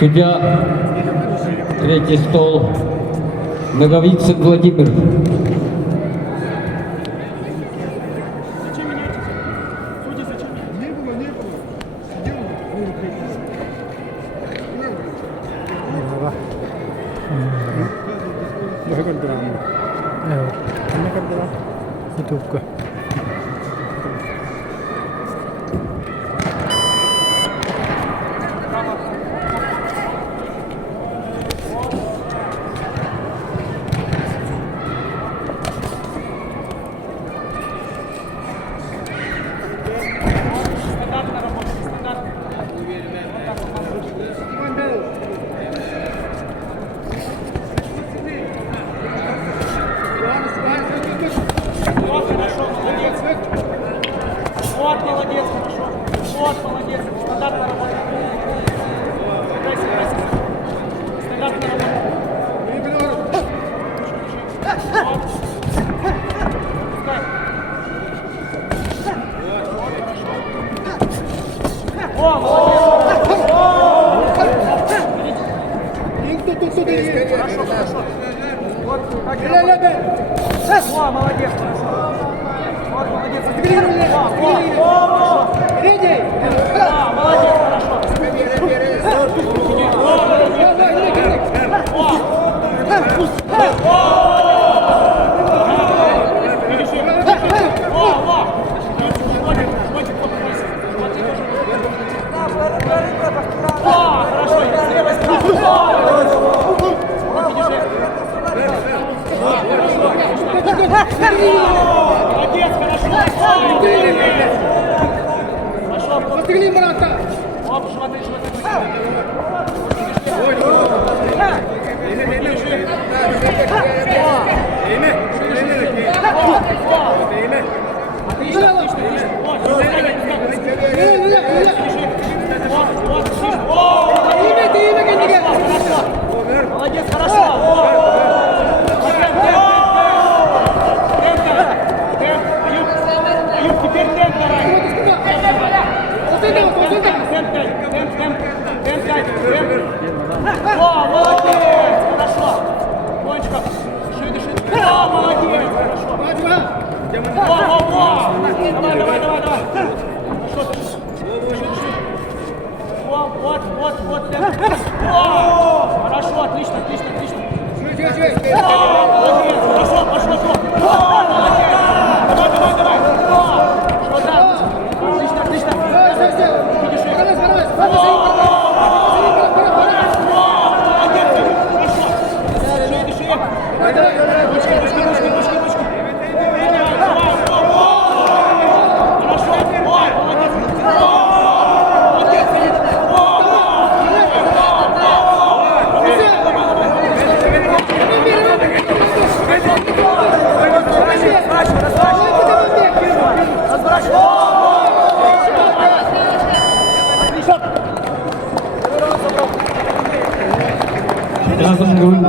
Судья, третий стол, Наговицын Владимир. YouTube. Вот, молодец, хорошо. Вот, молодец. Стандартная работа. Дайся, дайся. Стандартная работа. Вот. Пускай. О, молодец. Хорошо, хорошо. Вот, как О, молодец, хорошо. Вот, молодец. Молодец, хорошо. Молодец, хорошо. Пострели, брата! Оп, шваты, шваты. Отлично, отлично, молодец, хорошо. Аюб, теперь темп давай. О, молодец, хорошо. Кончиков, дыши, дыши. О, молодец, хорошо. О, давай, давай, давай, давай. Хорошо, дыши, дыши. О, вот, вот, вот. О, хорошо, отлично, отлично, отлично. О, молодец, хорошо, пошло, пошло. О, молодец. Давай, давай, давай. О, что там? Отлично, отлично. Видишь,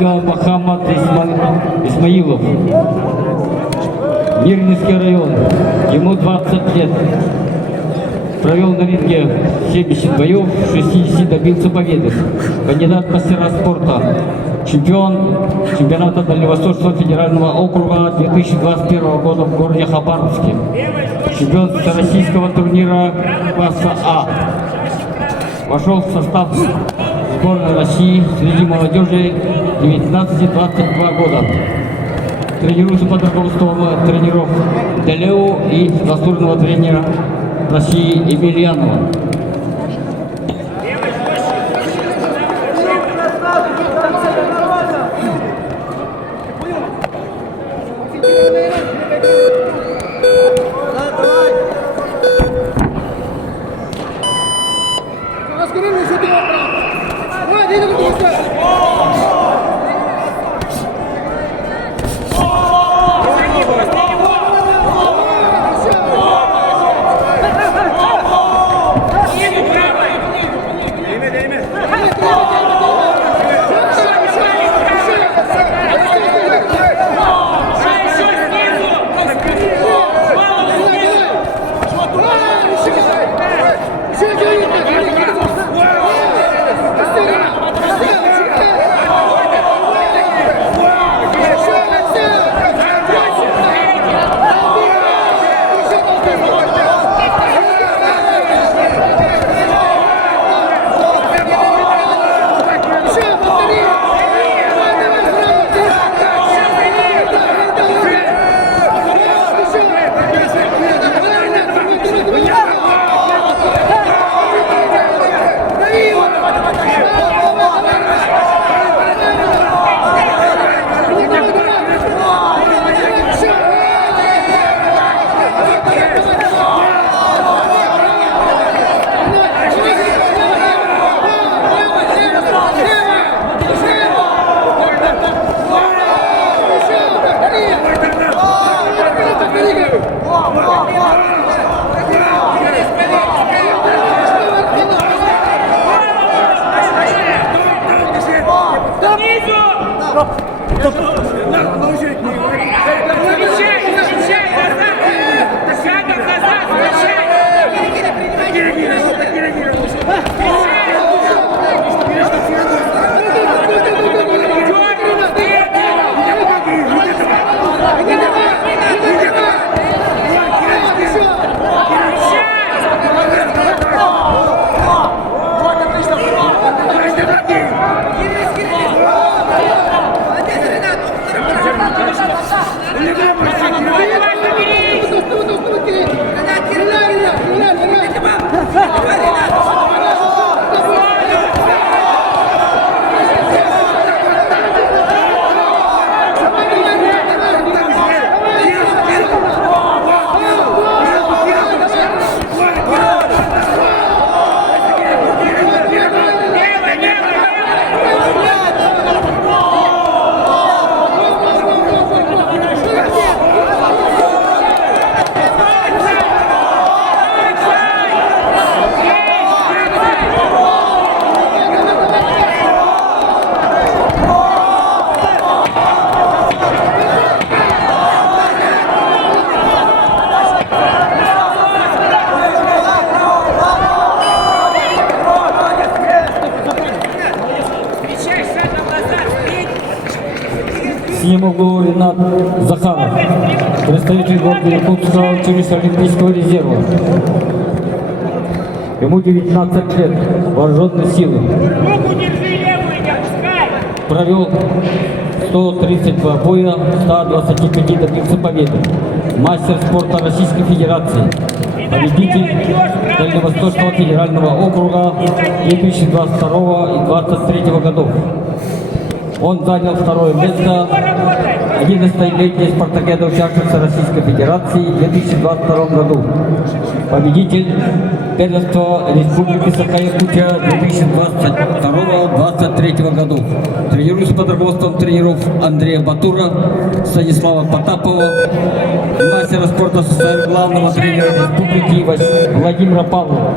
Газом Мохаммад Исмаилов. Мирнинский район. Ему 20 лет. Провел на ринге 70 боев, 60 добился победы. Кандидат в мастера спорта. Чемпион чемпионата Дальневосточного федерального округа 2021 года в городе Хабаровске. Чемпион всероссийского турнира класса А. Вошел в состав сборной России среди молодежи 19-22 года. Тренируется под руководством тренеров Делео и заслуженного тренера России Емельянова. Встречай, встречай, назад! Шагом назад, встречай! В синем углу Ренат Захаров, представитель города Якутского училища Олимпийского резерва. Ему 19 лет, вооруженные силы. Руку держи левую, не опускай! Провел 132 боя, 125 добился победы. Мастер спорта Российской Федерации. Победитель Дальневосточного федерального округа 2022 и 2023 годов. Он занял второе место 11-летней спартакиады участницы Российской Федерации в 2022 году. Победитель первенства Республики Саха-Якутия 2022-2023 годов. Тренируюсь под руководством тренеров Андрея Батура, Станислава Потапова, мастера спорта состоит главного тренера Республики Владимира Павлова.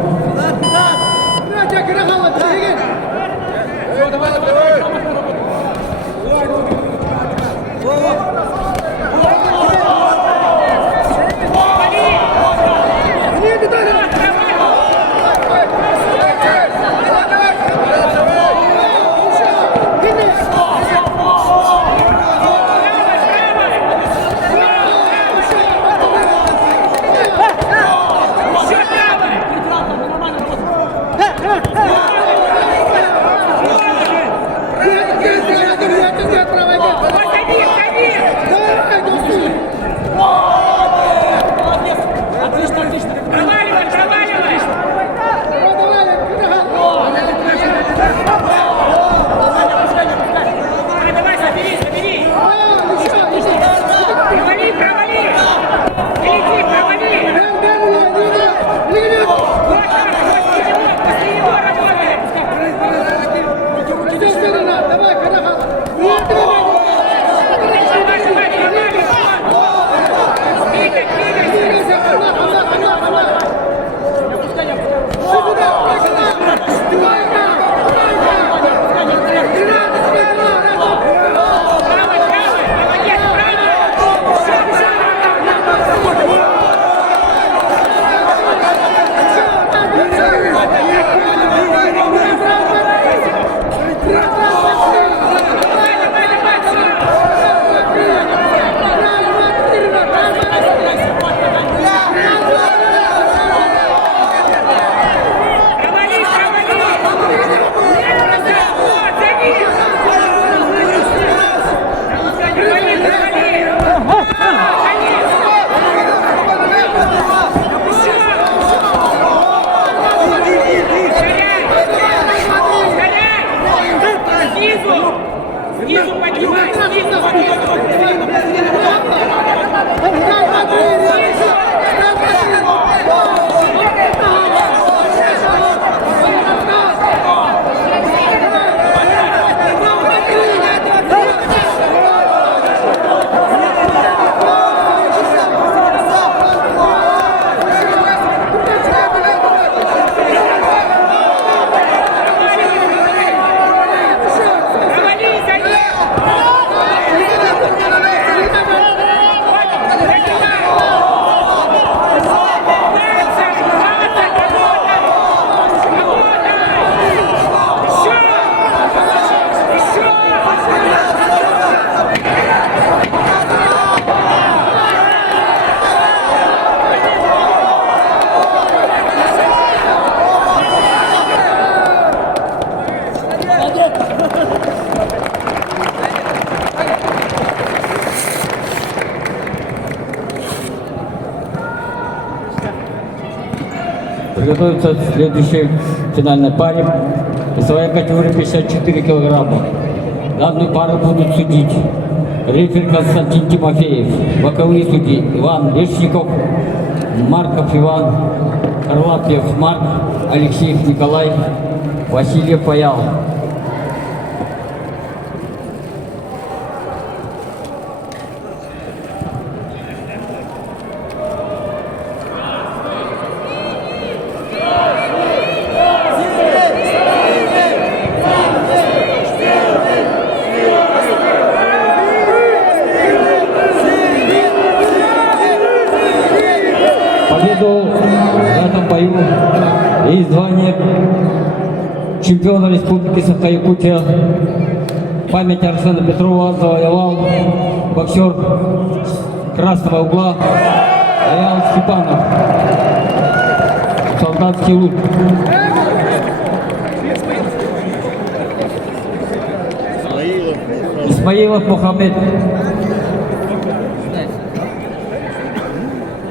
приготовиться к следующей финальной паре. Весовая категория 54 килограмма. Данную пару будут судить рефери Константин Тимофеев, боковые судьи Иван Лешников, Марков Иван, Харлапьев Марк, Алексеев Николай, Васильев Паял. Победу в этом бою и звание чемпиона Республики Саха-Якутия память Арсена Петрова завоевал боксер красного угла Аял Степанов, солдатский лук. Исмаилов Мухаммед,